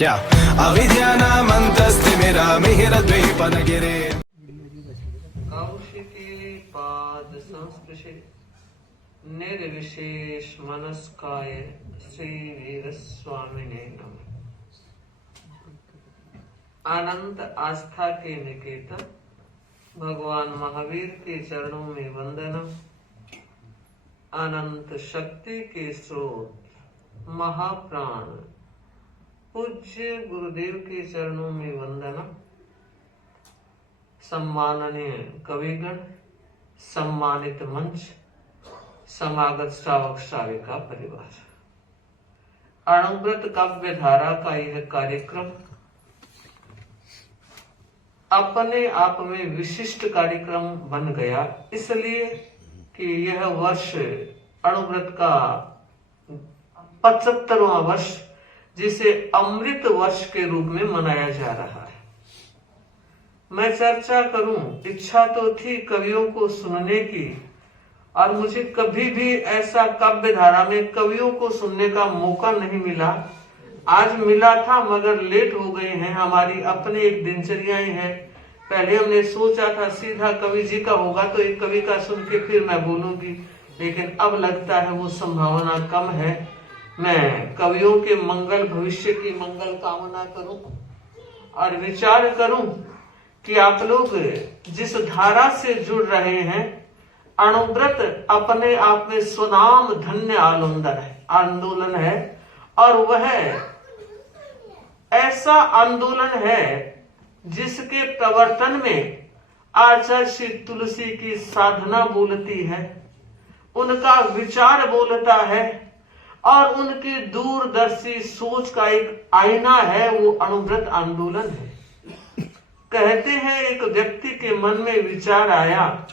क्या अविद्यानामन्तस्तिमिरामिहिरद्वीपनगिरे कौशिकी पाद संस्पृशे निर्विशेष मनस्काय श्री वीर स्वामिने नमः। अनंत आस्था के निकेतन भगवान महावीर के चरणों में वंदनम। अनंत शक्ति के स्रोत महाप्राण पूज्य गुरुदेव के चरणों में वंदनम। सम्माननीय कविगण, सम्मानित मंच, समागत श्रावक श्राविका परिवार, अणुव्रत काव्य धारा का यह कार्यक्रम अपने आप में विशिष्ट कार्यक्रम बन गया, इसलिए कि यह वर्ष अणुव्रत का 75वां वर्ष, जिसे अमृत वर्ष के रूप में मनाया जा रहा है। मैं चर्चा करूं, इच्छा तो थी कवियों को सुनने की, और मुझे कभी भी ऐसा काव्य धारा में कवियों को सुनने का मौका नहीं मिला। आज मिला था मगर लेट हो गए हैं, हमारी अपनी एक दिनचर्याएं हैं। पहले हमने सोचा था सीधा कवि जी का होगा तो एक कवि का सुन के फिर मैं बोलूंगी, लेकिन अब लगता है वो संभावना कम है। मैं कवियों के मंगल, भविष्य की मंगल कामना करूं और विचार करूं कि आप लोग जिस धारा से जुड़ रहे हैं, अणुव्रत अपने आप में स्वनाम धन्य आंदोलन है, और वह ऐसा आंदोलन है जिसके प्रवर्तन में आचार्य श्री तुलसी की साधना बोलती है, उनका विचार बोलता है, और उनकी दूरदर्शी सोच का एक आईना है, वो अणुव्रत आंदोलन है। कहते हैं एक व्यक्ति के मन में विचार आया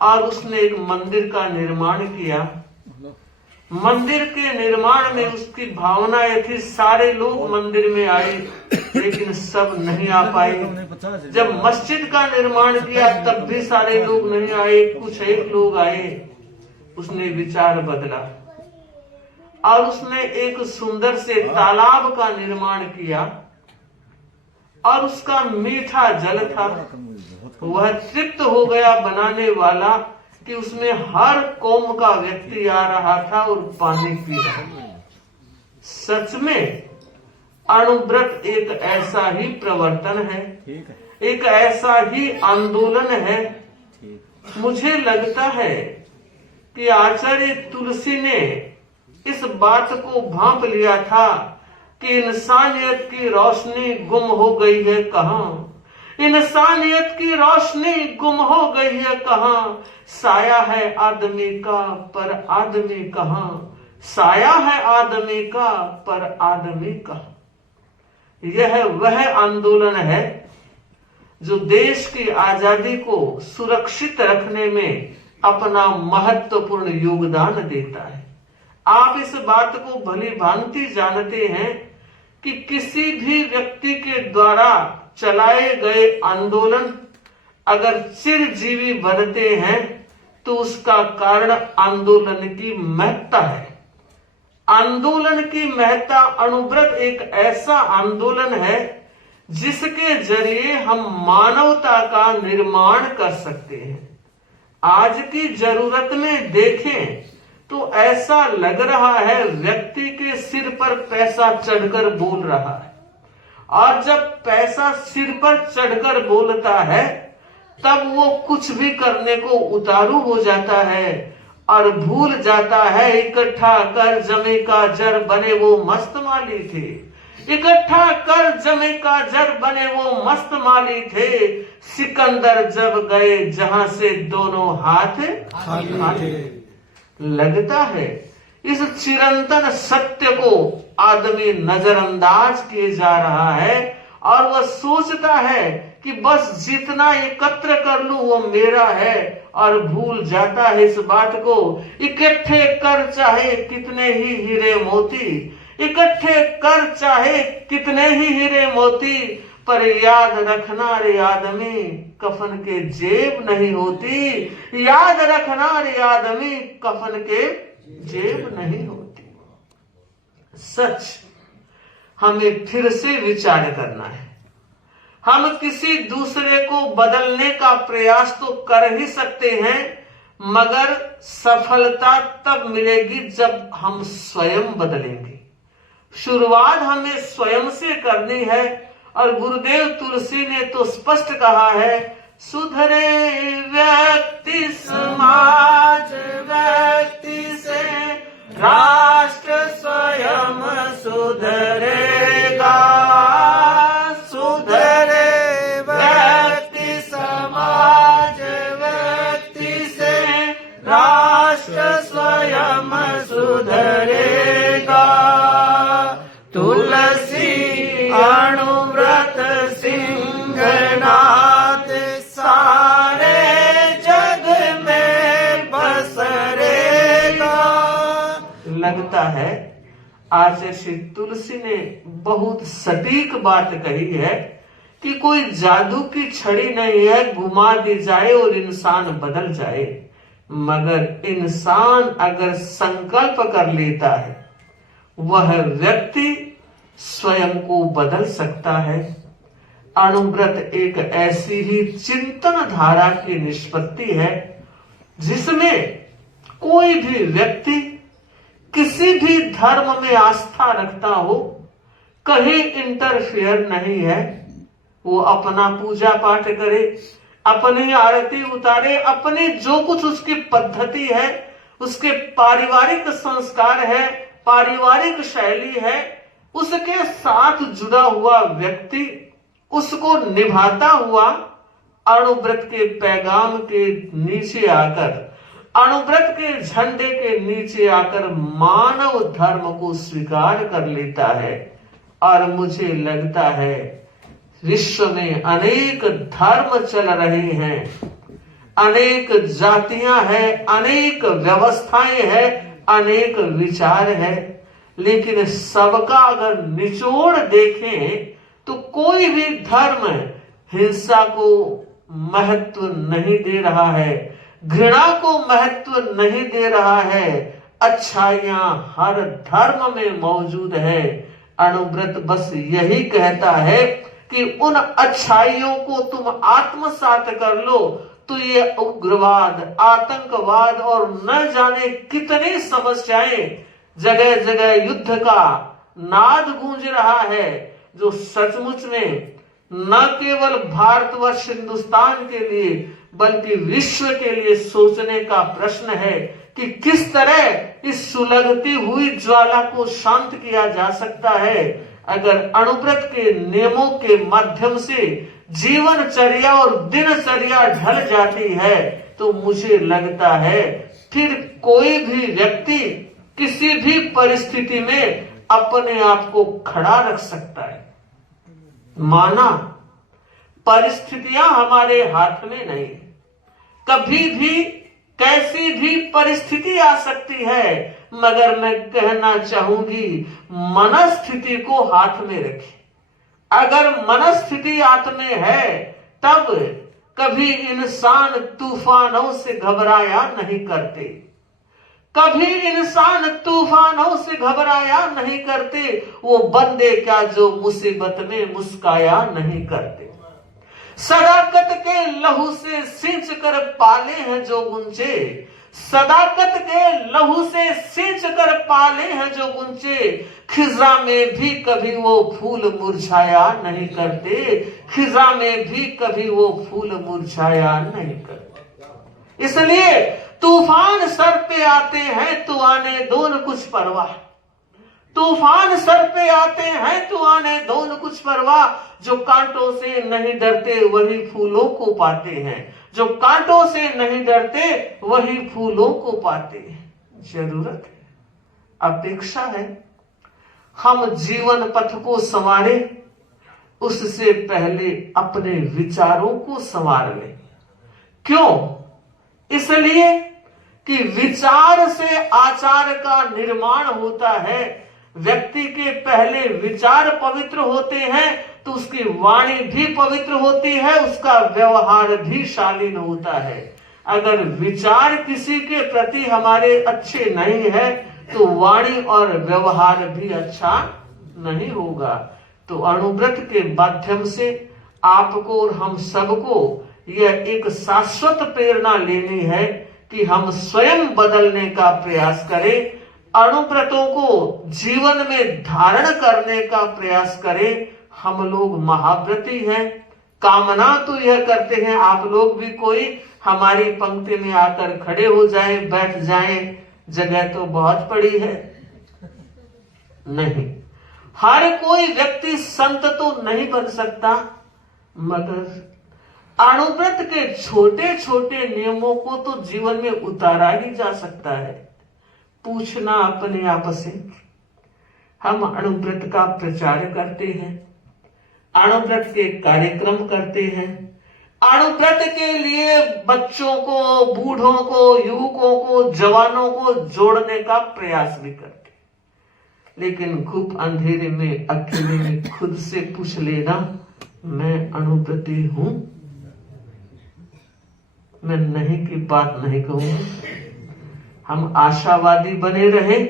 और उसने एक मंदिर का निर्माण किया। मंदिर के निर्माण में उसकी भावना यह थी, सारे लोग मंदिर में आए लेकिन सब नहीं आ पाए। जब मस्जिद का निर्माण किया तब भी सारे लोग नहीं आए, कुछ एक लोग आए। उसने विचार बदला और उसने एक सुंदर से तालाब का निर्माण किया, और उसका मीठा जल था। वह तृप्त हो गया बनाने वाला कि उसमें हर कौम का व्यक्ति आ रहा था और पानी पी रहा था। सच में अणुव्रत एक ऐसा ही प्रवर्तन है, एक ऐसा ही आंदोलन है। मुझे लगता है कि आचार्य तुलसी ने इस बात को भांप लिया था कि इंसानियत की रोशनी गुम हो गई है कहाँ, इंसानियत की रोशनी गुम हो गई है कहाँ। साया है आदमी का पर आदमी कहाँ, साया है आदमी का पर आदमी कहाँ। यह वह आंदोलन है जो देश की आजादी को सुरक्षित रखने में अपना महत्वपूर्ण योगदान देता है। आप इस बात को भली भांति जानते हैं कि किसी भी व्यक्ति के द्वारा चलाए गए आंदोलन अगर चिरजीवी बनते हैं तो उसका कारण आंदोलन की महत्ता है। आंदोलन की महत्ता, अणुव्रत एक ऐसा आंदोलन है जिसके जरिए हम मानवता का निर्माण कर सकते हैं। आज की जरूरत में देखें तो ऐसा लग रहा है व्यक्ति के सिर पर पैसा चढ़कर बोल रहा है, और जब पैसा सिर पर चढ़कर बोलता है तब वो कुछ भी करने को उतारू हो जाता है और भूल जाता है इकट्ठा कर जमे का जर बने वो मस्त माली थे, इकट्ठा कर जमे का जर बने वो मस्त माली थे। सिकंदर जब गए जहां से दोनों हाथ खाली। लगता है इस चिरंतन सत्य को आदमी नजरअंदाज किए जा रहा है, और वह सोचता है कि बस जितना एकत्र कर लूं वो मेरा है, और भूल जाता है इस बात को इकट्ठे कर चाहे कितने ही हीरे मोती, इकट्ठे कर चाहे कितने ही हीरे मोती, पर याद रखना रे आदमी कफन के जेब नहीं होती, याद रखना रे आदमी कफन के जेब नहीं होती। सच हमें फिर से विचार करना है। हम किसी दूसरे को बदलने का प्रयास तो कर ही सकते हैं, मगर सफलता तब मिलेगी जब हम स्वयं बदलेंगे। शुरुआत हमें स्वयं से करनी है, और गुरुदेव तुलसी ने तो स्पष्ट कहा है, सुधरे व्यक्ति समाज व्यक्ति से राष्ट्र स्वयं सुधरेगा। सुधरे व्यक्ति समाज व्यक्ति से राष्ट्र स्वयं सुधरेगा। तुलसी अणुव्रत सिंहनाथ सारे जग में बसरेगा। लगता है आचार्य श्री तुलसी ने बहुत सटीक बात कही है कि कोई जादू की छड़ी नहीं है, घुमा दी जाए और इंसान बदल जाए। मगर इंसान अगर संकल्प कर लेता है, वह व्यक्ति स्वयं को बदल सकता है। अणुव्रत एक ऐसी ही चिंतन धारा की निष्पत्ति है जिसमें कोई भी व्यक्ति किसी भी धर्म में आस्था रखता हो, कहीं इंटरफेयर नहीं है। वो अपना पूजा पाठ करे, अपनी आरती उतारे, अपनी जो कुछ उसकी पद्धति है, उसके पारिवारिक संस्कार है, पारिवारिक शैली है, उसके साथ जुड़ा हुआ व्यक्ति उसको निभाता हुआ अणुव्रत के पैगाम के नीचे आकर, अणुव्रत के झंडे के नीचे आकर मानव धर्म को स्वीकार कर लेता है। और मुझे लगता है विश्व में अनेक धर्म चल रहे हैं, अनेक जातियां हैं, अनेक व्यवस्थाएं हैं, अनेक विचार है, लेकिन सबका अगर निचोड़ देखें तो कोई भी धर्म हिंसा को महत्व नहीं दे रहा है, घृणा को महत्व नहीं दे रहा है। अच्छाइयां हर धर्म में मौजूद है। अणुव्रत बस यही कहता है कि उन अच्छाइयों को तुम आत्मसात कर लो तो ये उग्रवाद, आतंकवाद और न जाने कितनी समस्याएं, जगह जगह युद्ध का नाद गूंज रहा है, जो सचमुच में न केवल भारतवर्ष हिंदुस्तान के लिए बल्कि विश्व के लिए सोचने का प्रश्न है कि किस तरह इस सुलगती हुई ज्वाला को शांत किया जा सकता है। अगर अणुव्रत के नियमों के माध्यम से जीवनचर्या और दिनचर्या ढल जाती है तो मुझे लगता है फिर कोई भी व्यक्ति किसी भी परिस्थिति में अपने आप को खड़ा रख सकता है। माना परिस्थितियां हमारे हाथ में नहीं, कभी भी कैसी भी परिस्थिति आ सकती है, मगर मैं कहना चाहूंगी मनस्थिति को हाथ में रखें। अगर मनस्थिति हाथ में है तब कभी इंसान तूफानों से घबराया नहीं करते, कभी इंसान तूफानों से घबराया नहीं करते। वो बंदे क्या जो मुसीबत में मुस्काया नहीं करते। सदाकत के लहू से सींच कर पाले हैं जो गुंचे, सदाकत के लहू से सींच कर पाले हैं जो गुंचे। खिजा में भी कभी वो फूल मुरझाया नहीं करते, खिजा में भी कभी वो फूल मुरझाया नहीं करते। इसलिए तूफान सर पे आते हैं तो आने दो न कुछ परवाह, तूफान सर पे आते हैं तो आने दो न कुछ परवाह। जो कांटों से नहीं डरते वही फूलों को पाते हैं, जो कांटों से नहीं डरते वही फूलों को पाते हैं। जरूरत है, अपेक्षा है हम जीवन पथ को संवारे, उससे पहले अपने विचारों को संवार लें। क्यों? इसलिए कि विचार से आचार का निर्माण होता है। व्यक्ति के पहले विचार पवित्र होते हैं तो उसकी वाणी भी पवित्र होती है, उसका व्यवहार भी शालीन होता है। अगर विचार किसी के प्रति हमारे अच्छे नहीं है तो वाणी और व्यवहार भी अच्छा नहीं होगा। तो अणुव्रत के माध्यम से आपको और हम सबको यह एक शाश्वत प्रेरणा लेनी है कि हम स्वयं बदलने का प्रयास करें, अणुव्रतों को जीवन में धारण करने का प्रयास करें। हम लोग महाव्रती हैं, कामना तो यह करते हैं आप लोग भी कोई हमारी पंक्ति में आकर खड़े हो जाए, बैठ जाए, जगह तो बहुत पड़ी है। नहीं, हर कोई व्यक्ति संत तो नहीं बन सकता, मगर अणुव्रत के छोटे छोटे नियमों को तो जीवन में उतारा ही जा सकता है। पूछना अपने आप से, हम अणुव्रत का प्रचार करते हैं, अणुव्रत के कार्यक्रम करते हैं, अणुव्रत के लिए बच्चों को, बूढ़ों को, युवकों को, जवानों को जोड़ने का प्रयास भी करते हैं। लेकिन खूब अंधेरे में अकेले में खुद से पूछ लेना, मैं अणुव्रती हूं? मैं नहीं की बात नहीं कहूंगा। हम आशावादी बने रहे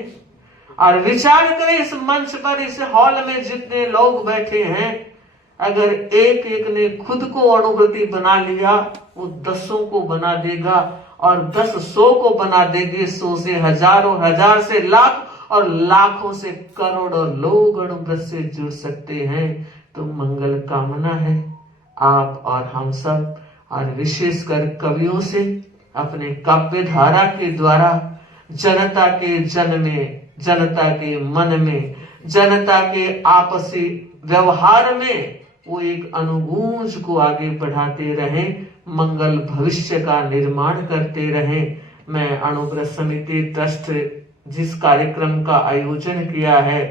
और विचार करें, इस मंच पर, इस हॉल में जितने लोग बैठे हैं, अगर एक एक ने खुद को अणुव्रती बना लिया, वो 10 को बना देगा और 10 100 को बना देंगे, 100 से हजारों, हजार से लाख और लाखों से करोड़ों लोग अणुव्रत से जुड़ सकते हैं। तो मंगल कामना है आप और हम सब, और विशेषकर कवियों से अपने काव्य धारा के द्वारा जनता के जन में, जनता के मन में, जनता के आपसी व्यवहार में वो एक अनुगूंज को आगे बढ़ाते रहें, मंगल भविष्य का निर्माण करते रहें। मैं अणुव्रत समिति ट्रस्ट जिस कार्यक्रम का आयोजन किया है,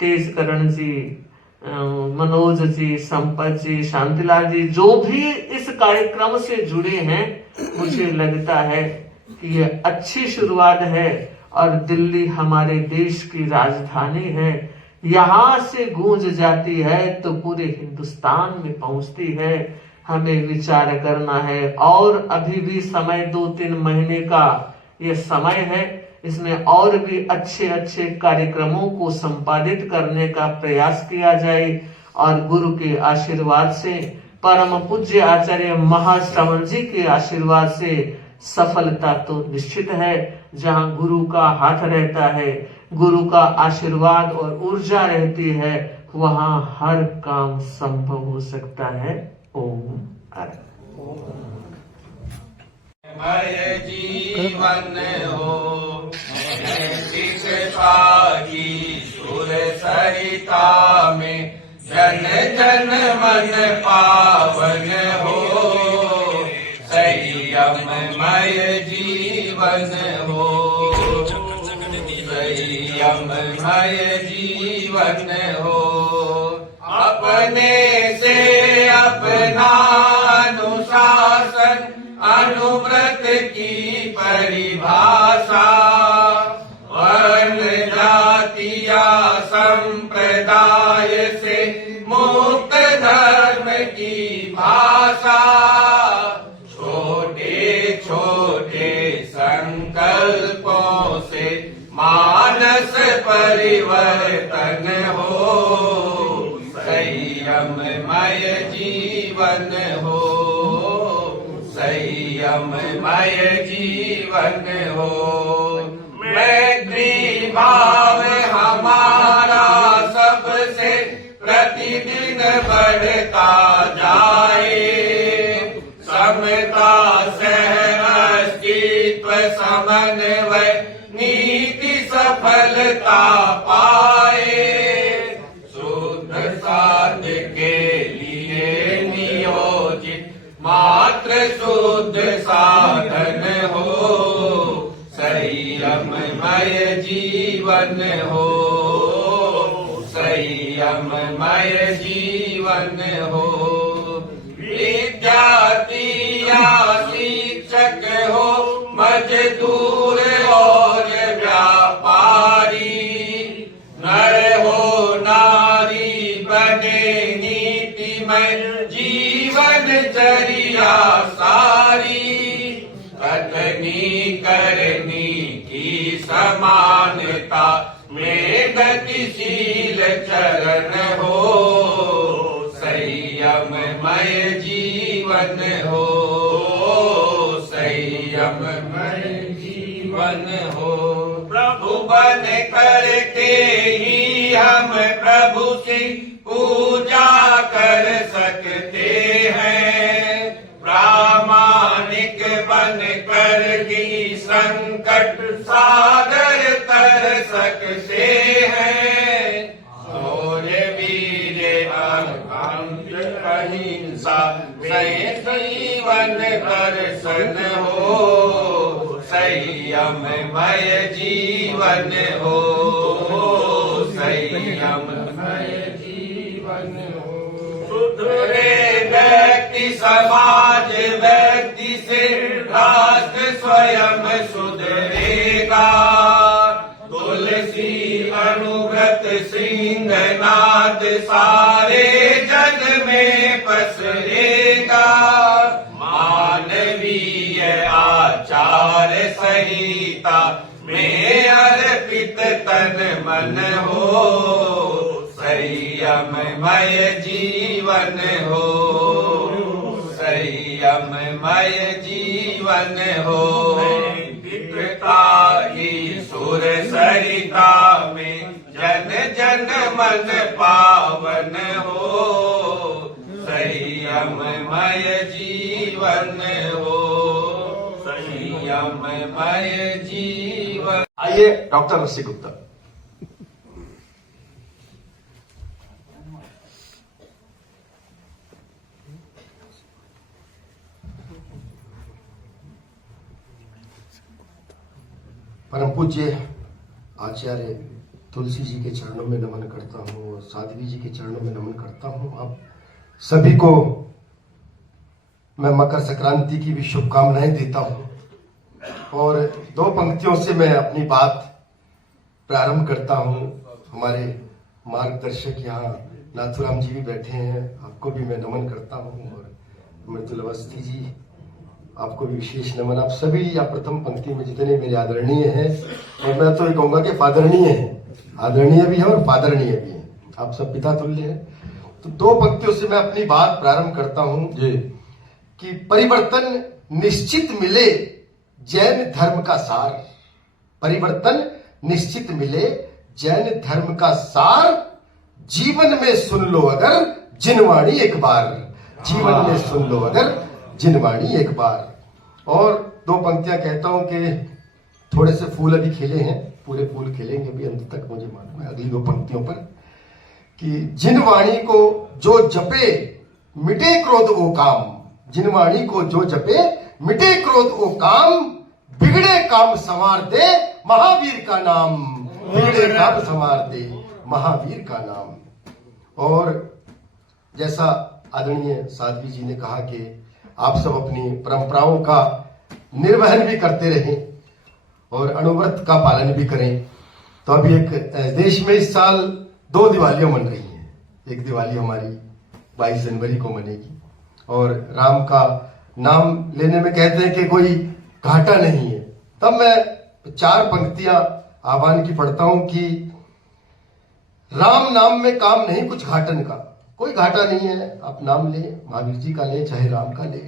तेजकरण जी, मनोज जी, संपत जी, शांतिलाल जी, जो भी इस कार्यक्रम से जुड़े हैं, मुझे लगता है कि यह अच्छी शुरुआत है। और दिल्ली हमारे देश की राजधानी है, यहां से गूंज जाती है तो पूरे हिंदुस्तान में पहुंचती है। हमें विचार करना है, और अभी भी समय 2-3 महीने का ये समय है, इसमें और भी अच्छे अच्छे कार्यक्रमों को संपादित करने का प्रयास किया जाए। और गुरु के आशीर्वाद से, परम पूज्य आचार्य महाश्रवण जी के आशीर्वाद से सफलता तो निश्चित है। जहां गुरु का हाथ रहता है, गुरु का आशीर्वाद और ऊर्जा रहती है, वहां हर काम संभव हो सकता है। ओम मय जीवन हो शिक्षा की सुर सरिता में, जन जन मन पावन हो। संयममय जीवन हो, संयममय जीवन हो। अपने से अपना अनुशासन, अणुव्रत की परिभाषा, वर्ण जातिया संप्रदाय से मुक्त धर्म की भाषा। छोटे छोटे संकल्पों से मानस परिवर्तन हो। संयममय जीवन हो, संयममय जीवन हो। मैत्री भाव हमारा सबसे प्रतिदिन बढ़ता जाए। समता सह अस्तित्व समन्वय नीति सफलता पाए। शुद्ध साध्य के लिए नियोजित मात्र शुद्ध साधन हो। संयममय जीवन हो, संयममय जीवन हो। विद्यार्थी या शिक्षक हो, मजदूर और व्यापारी, नर हो नारी बने नीतिमय जीवनचर्या सारी। कथनी करनी की समानता में गतिशील चल हो, संयममय जीवन हो। प्रभु बन करके ही हम प्रभु की पूजा कर सकते हैं। प्रामाणिक बन कर ही संकट सागर तर सकते हैं। शौर्य वीर अंत अहिंसा से जीवन दर्शन हो, संयममय जीवन हो, संयममय जीवन हो। सुधरे व्यक्ति समाज व्यक्ति से राष्ट्र स्वयं सुधरेगा। तुलसी अनुव्रत सिंहनाद सारे जग में पसरेगा। मानवीय आचार संहिता में अर्पित तन मन हो, संयममय जीवन हो, संयममय जीवन हो। नैतिकता ही सुर सरिता में जन जन मन पावन हो, संयममय जीवन हो, संयममय जीवन। आइए डॉक्टर रस्सी गुप्ता। परम पूज्य आचार्य तुलसी जी के चरणों में नमन करता हूँ और साध्वी जी के चरणों में नमन करता हूँ। आप सभी को मैं मकर संक्रांति की भी शुभकामनाएं देता हूँ और दो पंक्तियों से मैं अपनी बात प्रारंभ करता हूँ। हमारे मार्गदर्शक यहाँ नाथुराम जी भी बैठे हैं, आपको भी मैं नमन करता हूँ और मृदुल अवस्थी जी आपको भी विशेष नमन। आप सभी या प्रथम पंक्ति में जितने मेरे आदरणीय हैं, और मैं तो ये कहूंगा कि फादरणीय हैं, आदरणीय भी है और फादरणीय भी है, आप सब पिता तुल्य हैं। तो दो पंक्तियों से मैं अपनी बात प्रारंभ करता हूं जी कि परिवर्तन निश्चित मिले जैन धर्म का सार। परिवर्तन निश्चित मिले जैन धर्म का सार, जीवन में सुन लो अगर जिनवाणी एक बार। जीवन में सुन लो अगर जिनवाणी एक बार। और दो पंक्तियां कहता हूं कि थोड़े से फूल अभी खिले हैं, पूरे फूल खिलेंगे अभी अंत तक, मुझे मालूम है अगली दो पंक्तियों पर कि जिनवाणी को जो जपे मिटे क्रोध ओ काम। जिनवाणी को जो जपे मिटे क्रोध ओ काम, बिगड़े काम संवार दे महावीर का नाम। बिगड़े काम संवार दे महावीर का नाम। और जैसा आदरणीय साध्वी जी ने कहा कि आप सब अपनी परंपराओं का निर्वहन भी करते रहें और अनुव्रत का पालन भी करें। तो अभी एक देश में इस साल दो दिवालियां मन रही हैं। एक दिवाली हमारी 22 जनवरी को मनेगी और राम का नाम लेने में कहते हैं कि कोई घाटा नहीं है। तब मैं चार पंक्तियां आह्वान की पढ़ता हूं कि राम नाम में काम नहीं कुछ घाटन का। कोई घाटा नहीं है, आप नाम ले, महावीर जी का ले चाहे राम का ले।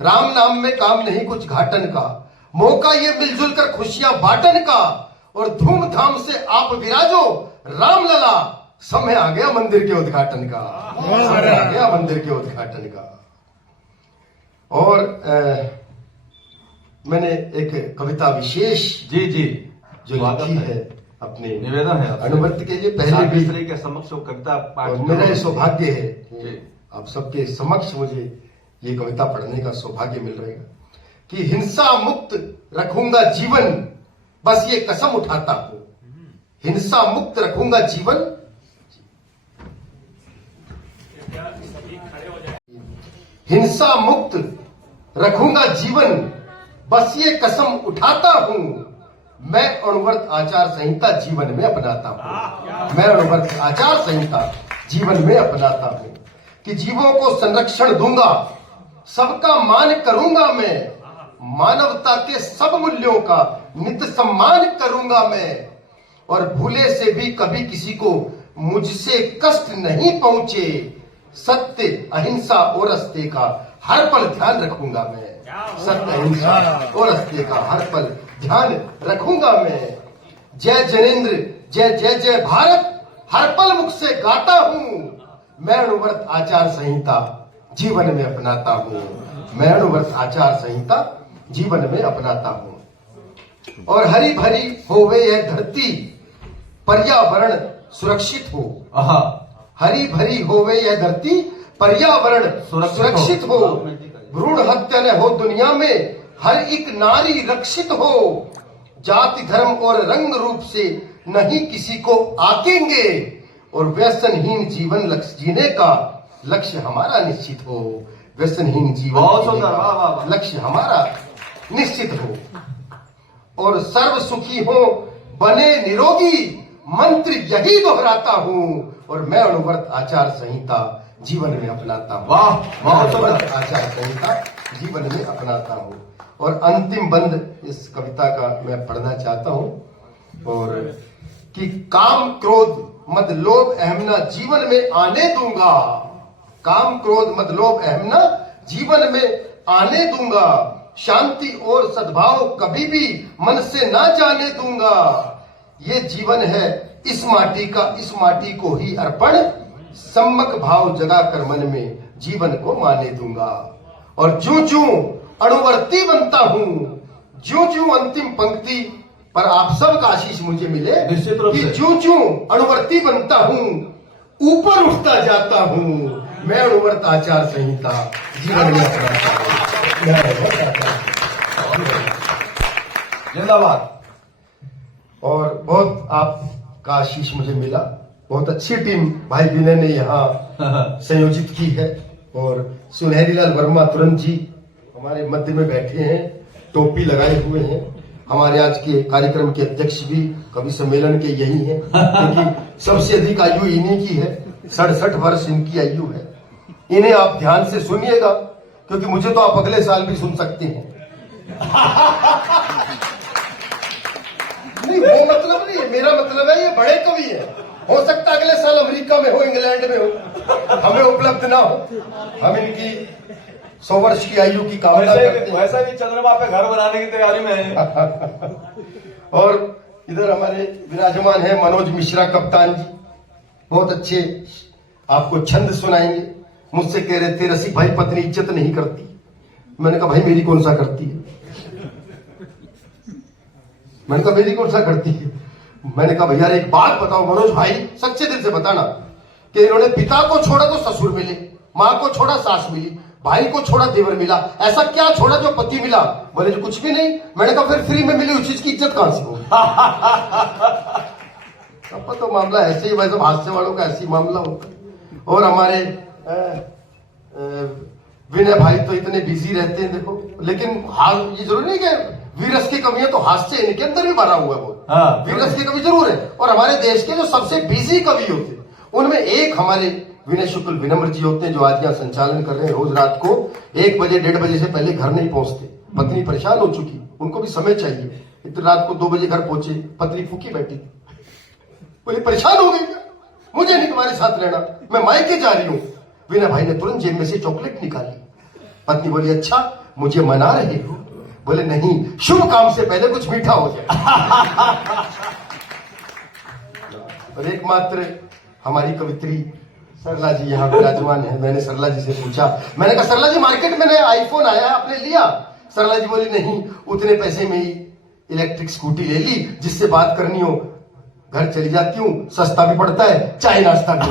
राम नाम में काम नहीं कुछ घाटन का, मौका ये मिलजुल कर खुशियां बांटन का। और धूमधाम से आप विराजो राम लला, समय आ गया मंदिर के उद्घाटन का। समय आ गया मंदिर के उद्घाटन का। और मैंने एक कविता विशेष जी जी जो लिखी है अपने निवेदन है अनुव्रत के लिए, पहले भी के समक्ष वो कविता पाठ। और मेरा ये सौभाग्य है कि आप सबके समक्ष मुझे ये कविता पढ़ने का सौभाग्य मिल रहेगा कि हिंसा मुक्त रखूंगा जीवन, बस ये कसम उठाता हूं। हिंसा मुक्त रखूंगा जीवन, हिंसा मुक्त रखूंगा जीवन, बस ये कसम उठाता हूं। मैं अनुव्रत आचार संहिता जीवन में अपनाता हूं। मैं अनुव्रत आचार संहिता जीवन में अपनाता हूं कि जीवों को संरक्षण दूंगा, सबका मान करूंगा मैं, मानवता के सब मूल्यों का नित्य सम्मान करूंगा मैं। और भूले से भी कभी किसी को मुझसे कष्ट नहीं पहुंचे, सत्य अहिंसा और रस्ते का हर पल ध्यान रखूंगा मैं, सत्य अहिंसा और अस्त्य का हर पल ध्यान रखूंगा मैं। जय जनेन्द्र, जय जय जय भारत, हर पल मुख से गाता हूं। मैं अणुव्रत आचार संहिता जीवन में अपनाता हूं। मैं अणुव्रत आचार संहिता जीवन में अपनाता हूं। और हरी भरी होवे यह धरती, पर्यावरण सुरक्षित हो। हरी भरी होवे यह धरती, पर्यावरण सुरक्षित हो। भ्रूण हत्या न हो दुनिया में, हर एक नारी रक्षित हो। जाति धर्म और रंग रूप से नहीं किसी को आकेंगे, और व्यसनहीन जीवन लक्ष्य जीने का लक्ष्य हमारा निश्चित हो। व्यसनहीन जीवन जीने का लक्ष्य हमारा निश्चित हो। और सर्व सुखी हो बने निरोगी, मंत्र यही दोहराता हूं। और मैं अणुव्रत आचार संहिता जीवन में अपनाता हूं। वाह, अणुव्रत आचार संहिता जीवन में अपनाता हूं। और अंतिम बंद इस कविता का मैं पढ़ना चाहता हूं। और कि काम क्रोध मद लोभ अहमना जीवन में आने दूंगा। काम क्रोध मद लोभ अहमना जीवन में आने दूंगा। शांति और सद्भाव कभी भी मन से ना जाने दूंगा। ये जीवन है इस माटी का, इस माटी को ही अर्पण। सम्मक भाव जगा कर मन में जीवन को माने दूंगा। और ज्यों ज्यों अणुवर्ती बनता हूं, ज्यों ज्यों अंतिम पंक्ति पर आप सबका आशीष मुझे मिले कि ज्यों ज्यों अणुवर्ती बनता हूं, ऊपर उठता जाता हूं। मैं अणुव्रत आचार संहिता जीवन में अपनाता हूं। जिंदाबाद। और बहुत आपका आशीष मुझे मिला। बहुत अच्छी टीम भाई विनय ने यहाँ संयोजित की है। और सुनहरी लाल वर्मा तुरंत जी हमारे मध्य में बैठे हैं, टोपी लगाए हुए हैं। हमारे आज के कार्यक्रम के अध्यक्ष भी कवि सम्मेलन के यही हैं, क्योंकि सबसे अधिक आयु इन्हीं की है। 67 वर्ष इनकी आयु है। इन्हें आप ध्यान से सुनिएगा, क्योंकि मुझे तो आप अगले साल भी सुन सकते हैं। नहीं, वो मतलब नहीं है, मेरा मतलब है ये बड़े कवि है। हो सकता है अगले साल अमेरिका में हो, इंग्लैंड में हो, हमें उपलब्ध ना हो। हम इनकी 100 वर्ष की आयु की कामना करते हैं। वैसा भी चंद्रमा पे घर बनाने की तैयारी में है। और इधर हमारे विराजमान है मनोज मिश्रा कप्तान जी, बहुत अच्छे आपको छंद सुनाएंगे। मुझसे कह रहे थे रसिक भाई पत्नी इज्जत नहीं करती। मैंने कहा भाई मेरी कौन सा करती है? मैंने कहा मेरी कौन सा करती है? मैंने कहा भैया एक बात बताओ मनोज भाई, सच्चे दिल से बताना कि इन्होंने पिता को छोड़ा तो ससुर मिले, माँ को छोड़ा सास मिली, भाई को छोड़ा देवर मिला, ऐसा क्या छोड़ा जो पति मिला? बोले जो कुछ भी नहीं। मैंने कहा फिर फ्री में मिली उस चीज की इज्जत कहां से हो? अब तो मामला ऐसे ही, वैसे हास्य वालों का ऐसे ही मामला होता। और हमारे विनय भाई तो इतने बिजी रहते हैं देखो, लेकिन ये जरूर नहीं कि वीरस की कवियां तो हास्य इनके अंदर भी भरा हुआ है। वो वीरस की कवि जरूर है। और हमारे देश के जो सबसे बिजी कवि होते हैं उनमें एक हमारे विनय शुक्ल विनम्र जी होते हैं, जो आज यहाँ संचालन कर रहे हैं। रोज रात को 1 बजे 1:30 बजे से पहले घर नहीं पहुंचते। पत्नी परेशान हो चुकी, उनको भी समय चाहिए। इतनी रात को 2 बजे घर पहुंचे, पत्नी फूकी बैठी थी। बोली परेशान हो गई, मुझे नहीं तुम्हारे साथ रहना, मैं मायके जा रही हूँ। विनय भाई ने तुरंत जेब में से चॉकलेट निकाली। पत्नी बोली अच्छा मुझे मना रहे हो? बोले नहीं, शुभ काम से पहले कुछ मीठा हो जाए। और एकमात्र हमारी कवित्री सरला जी यहाँ विराजमान है। मैंने सरला जी से पूछा, मैंने कहा सरला जी मार्केट में नया आईफोन आया है, आपने लिया? सरला जी बोली नहीं, उतने पैसे में ही इलेक्ट्रिक स्कूटी ले ली, जिससे बात करनी हो घर चली जाती हूँ, सस्ता भी पड़ता है, चाय नाश्ता भी।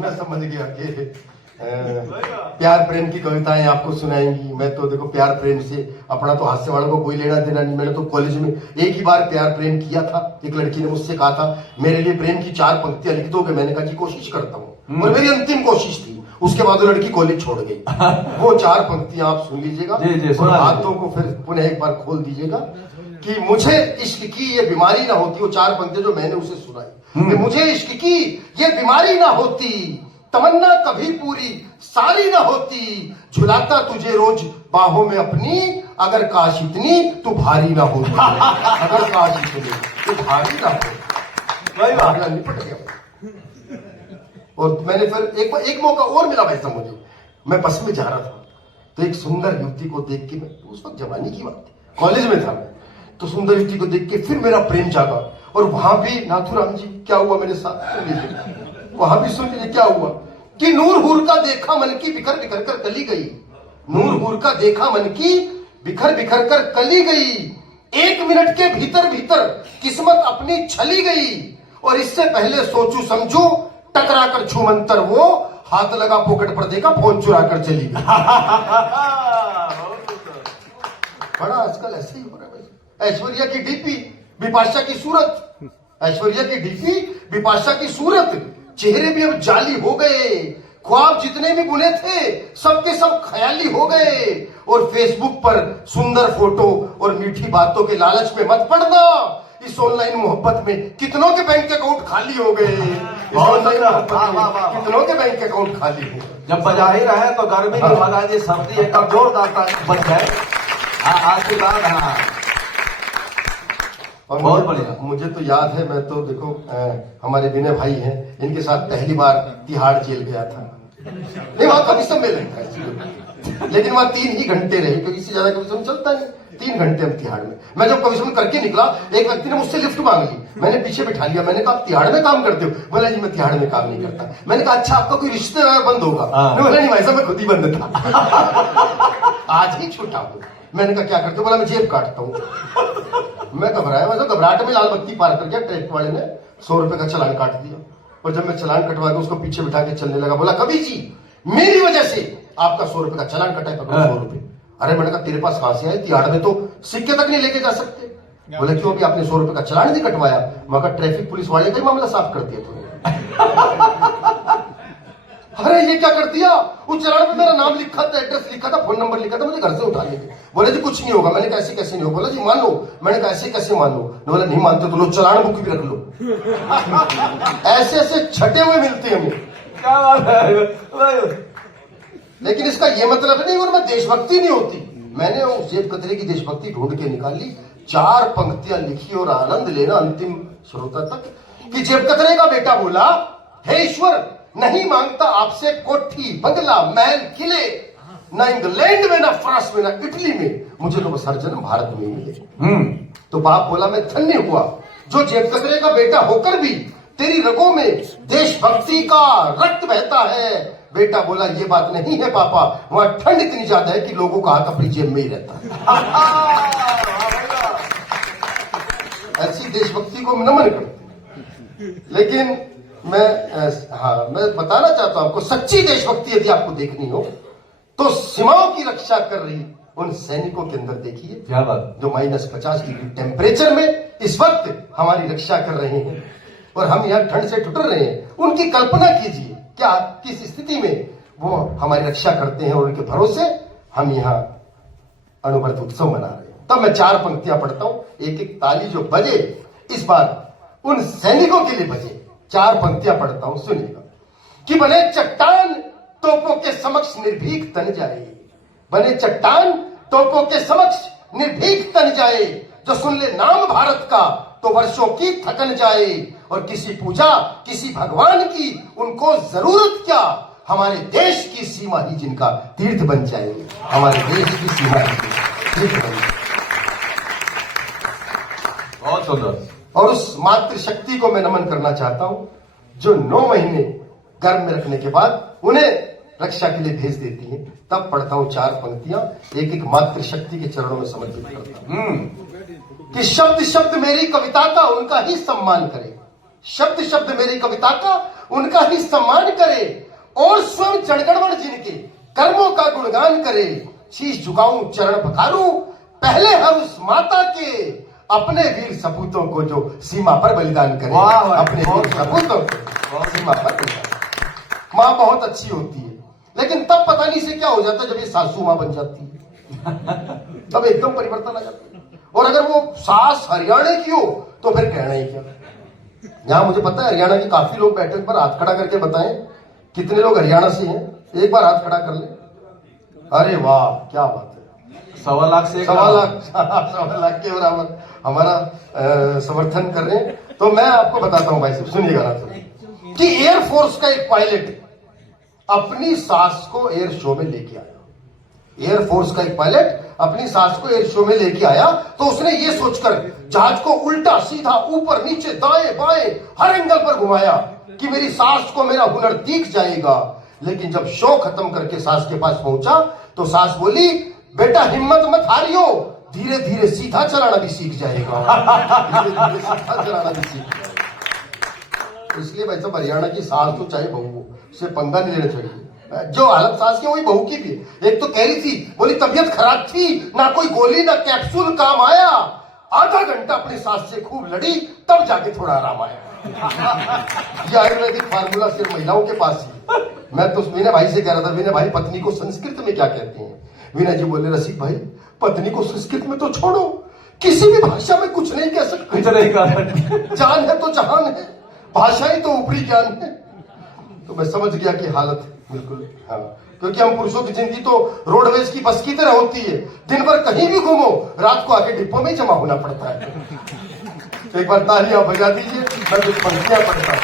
मैं समझ गया कि प्यार प्रेम की कविताएं आपको सुनाएंगी। मैं तो देखो प्यार प्रेम से अपना तो हास्य वालों को कोई लेना देना नहीं। मैंने तो कॉलेज में एक ही बार प्यार प्रेम किया था। एक लड़की ने मुझसे कहा था मेरे लिए प्रेम की 4 पंक्तियां लिख दोगे? मैंने कहा जी कोशिश करता हूँ, और मेरी अंतिम कोशिश थी। उसके बाद वो लड़की कॉलेज छोड़ गई। वो 4 पंक्तियां आप सुन लीजिएगा और हाथों को फिर पुनः एक बार खोल दीजिएगा कि मुझे इश्क की ये बीमारी ना होती। वो 4 पंक्तियां जो मैंने उसे सुनाई कि मुझे इश्क की ये बीमारी ना होती, तमन्ना कभी पूरी सारी ना होती, झुलाता तुझे रोज बाहों में अपनी, अगर काश इतनी तू भारी ना होती। अगर काश इतनी तू भारी ना होती। निपट गया। और मैंने फिर एक मौका और मिला भाई साहब मुझे, मैं बस में जा रहा था तो एक सुंदर युवती को देख के, मैं उस वक्त जवानी की बात थी, कॉलेज में था मैं, तो सुंदर युवती को देख के फिर मेरा प्रेम जागा। और वहां भी नाथुराम जी क्या हुआ मेरे साथ, सुन लीजिए, वहां भी सुन लीजिए क्या हुआ कि नूर हूर का देखा मन की बिखर बिखर कर कली गई। नूर हूर का देखा मन की बिखर बिखर कर कली गई, 1 मिनट के भीतर भीतर किस्मत अपनी छली गई। और इससे पहले सोचू समझू टकरा कर छूमंतर वो, हाथ लगा पॉकेट पर देखा फोन चुरा कर चली गई। बड़ा आजकल ऐसे ही हो रहा है। ऐश्वर्या की डीपी, बिपाशा की सूरत, ऐश्वर्या की डीपी, बिपाशा की सूरत, चेहरे भी अब जाली हो गए, ख्वाब जितने भी बुने थे सबके सब ख्याली हो गए। और फेसबुक पर सुंदर फोटो और मीठी बातों के लालच में मत पड़ना, इस ऑनलाइन मोहब्बत में कितनों के बैंक अकाउंट खाली हो गए, इस ऑनलाइन मोहब्बत में कितनों के बैंक अकाउंट खाली हो गए। जब बजा ही रहे तो गर्मी की भगा दी, सर्दी एक जोरदार बन जाए। आशीर्वाद। हाँ, और बहुत बढ़िया। मुझे तो याद है, मैं तो देखो हमारे विनय भाई हैं, इनके साथ पहली बार तिहाड़ जेल गया था। नहीं वहां कभी सम्मेलन था, लेकिन वहां 3 ही घंटे रहे, क्योंकि इससे ज्यादा कभी सम्मेलन चलता नहीं। 3 घंटे हम तिहाड़ में। मैं जब कभी सम्मेलन करके निकला, एक व्यक्ति ने मुझसे लिफ्ट मांग ली, मैंने पीछे बिठा लिया। मैंने कहा आप तिहाड़ में काम करते हो? बोला जी मैं तिहाड़ में काम नहीं करता। मैंने कहा अच्छा आपका कोई रिश्तेदार बंद होगा? बोला नहीं भाई साहब मैं खुद ही बंद था। आज ही छूटा हूं। मैंने कहा क्या करते हो? बोला मैं जेब काटता हूँ। मैं घबराया, मैं तो घबराहट में लाल बत्ती पार कर गया। ट्रैफिक वाले ने 100 रुपए का चालान काट दिया। और जब मैं चालान कटवा के उसको पीछे बिठा के चलने लगा, बोला कभी जी मेरी वजह से आपका 100 रुपए का चालान कटा है, पकड़ो 100 रुपए। अरे मैंने कहा तेरे पास कहां से आए? तिहाड़ में तो सिक्के तक नहीं लेके जा सकते। बोले क्यों? अभी आपने 100 रुपए का चालान नहीं कटवाया। मैं कहा ट्रैफिक पुलिस वाले का ही मामला साफ कर दिया तूने। अरे ये क्या कर दिया? उस चालान पे मेरा नाम लिखा था, एड्रेस लिखा था, फोन नंबर लिखा था, मुझे घर से उठा लेंगे। बोले जी कुछ नहीं होगा। मैंने कहा ऐसे कैसे नहीं होगा? बोला जी मान लो। मैंने कहा ऐसे कैसे मान लो? बोला नहीं मानते तो लो चालान बुक भी रख लो। ऐसे ऐसे छटे हुए मिलते हैं हमें। क्या बात है। लेकिन इसका ये मतलब नहीं उनमें देशभक्ति नहीं होती। मैंने उस जेब कतरे की देशभक्ति ढूंढ के निकाली, 4 पंक्तियां लिखी और आनंद लेना अंतिम श्रोता तक। कि जेब कतरे का बेटा बोला, हे ईश्वर नहीं मांगता आपसे कोठी बंगला महल किले, ना इंग्लैंड में ना फ्रांस में ना इटली में, मुझे तो बस हर जन्म भारत में ही मिले। तो बाप बोला मैं धन्य हुआ जो जेब कतरे का बेटा होकर भी तेरी रगों में देशभक्ति का रक्त बहता है। बेटा बोला ये बात नहीं है पापा, वहां ठंड इतनी ज्यादा है कि लोगों का हाथ अपनी जेब में ही रहता है। ऐसी देशभक्ति को नमन करते। लेकिन मैं बताना चाहता हूं आपको, सच्ची देशभक्ति यदि आपको देखनी हो तो सीमाओं की रक्षा कर रही उन सैनिकों के अंदर देखिए, क्या बात, जो -50 डिग्री टेम्परेचर में इस वक्त हमारी रक्षा कर रहे हैं और हम यहाँ ठंड से ठुटर रहे हैं। उनकी कल्पना कीजिए क्या किस स्थिति में वो हमारी रक्षा करते हैं और उनके भरोसे हम यहाँ अणुव्रत उत्सव मना रहे हैं। तब मैं 4 पंक्तियां पढ़ता हूं, एक एक ताली जो बजे इस बार उन सैनिकों के लिए बजे। 4 पंक्तियां पढ़ता हूं, सुनिएगा। कि बने चट्टान तोपों के समक्ष निर्भीक तन जाए, बने चट्टान तोपों के समक्ष निर्भीक तन जाए, जो सुन ले नाम भारत का तो वर्षों की थकन जाए। और किसी पूजा किसी भगवान की उनको जरूरत क्या, हमारे देश की सीमा ही जिनका तीर्थ बन जाए, हमारे देश की सीमा ही तीर्थ बन जाए। बहुत सुंदर। और उस मातृशक्ति को मैं नमन करना चाहता हूं जो 9 महीने गर्भ में रखने के बाद उन्हें रक्षा के लिए भेज देती है। तब पढ़ता हूं 4 पंक्तियां, एक एक मातृशक्ति के चरणों में समर्पित करता हूं। कि शब्द शब्द मेरी कविता का उनका ही सम्मान करे, शब्द शब्द मेरी कविता का उनका ही सम्मान करे, और स्वयं जनगणमन जिनके कर्मों का गुणगान करे। शीश झुकाऊं चरण पखारूं पहले हर उस माता के, अपने वीर सपूतों को जो सीमा पर बलिदान करे। अपने वीर सपूतों को सीमा पर बलिदान। माँ बहुत अच्छी होती है, लेकिन तब पता नहीं से क्या हो जाता है जब ये सासू माँ बन जाती है, तब एकदम परिवर्तन आ जाता है। और अगर वो सास हरियाणा की हो तो फिर कहना ही क्या। यहां मुझे पता है हरियाणा के काफी लोग बैठे, पर हाथ खड़ा करके बताएं कितने लोग हरियाणा से हैं। एक बार हाथ खड़ा कर ले। अरे वाह क्या बात है। 1.25 लाख से 1.25 लाख के बराबर हमारा समर्थन कर रहे हैं। तो मैं आपको बताता हूं भाई साहब, सुनिएगा ना कि एयरफोर्स का एक पायलट अपनी सास को एयर शो में लेके आया। एयरफोर्स का एक पायलट अपनी सास को एयर शो में लेके आया तो उसने ये सोचकर जहाज को उल्टा सीधा ऊपर नीचे दाएं बाएं हर एंगल पर घुमाया कि मेरी सास को मेरा हुनर दिख जाएगा। लेकिन जब शो खत्म करके सास के पास पहुंचा तो सास बोली, बेटा हिम्मत मत हारियो, धीरे धीरे सीधा चलाना भी सीख जाएगा। धीरे धीरे सीधा चलाना भी सीख जाएगा। इसलिए भाई साहब हरियाणा की सास तो चाहे बहू हो, उससे पंगा नहीं लेना चाहिए। जो हालत सास की वही बहू की भी है। एक तो कह रही थी, बोली तबीयत खराब थी, ना कोई गोली ना कैप्सूल काम आया, आधा घंटा अपनी सास से खूब लड़ी, तब जाके थोड़ा आराम आया। ये आयुर्वेदिक फार्मूला सिर्फ महिलाओं के पास ही। मैं तो वीना भाई से कह रहा था, वीना भाई पत्नी को संस्कृत में क्या कहते हैं? वीना जी बोले, रसिक भाई पत्नी को संस्कृत में तो छोड़ो, किसी भी भाषा में कुछ नहीं कह सकते। जान है तो जहान है, भाषा ही तो ऊपरी ज्ञान है। तो मैं समझ गया कि हालत बिल्कुल, हाँ, क्योंकि हम पुरुषों की जिंदगी तो रोडवेज की बस की तरह होती है, दिन भर कहीं भी घूमो, रात को आगे डिब्बों में जमा होना पड़ता है। तो एक बार तालियां बजा दीजिए, मैं कुछ पंक्तियां पढ़ता हूं।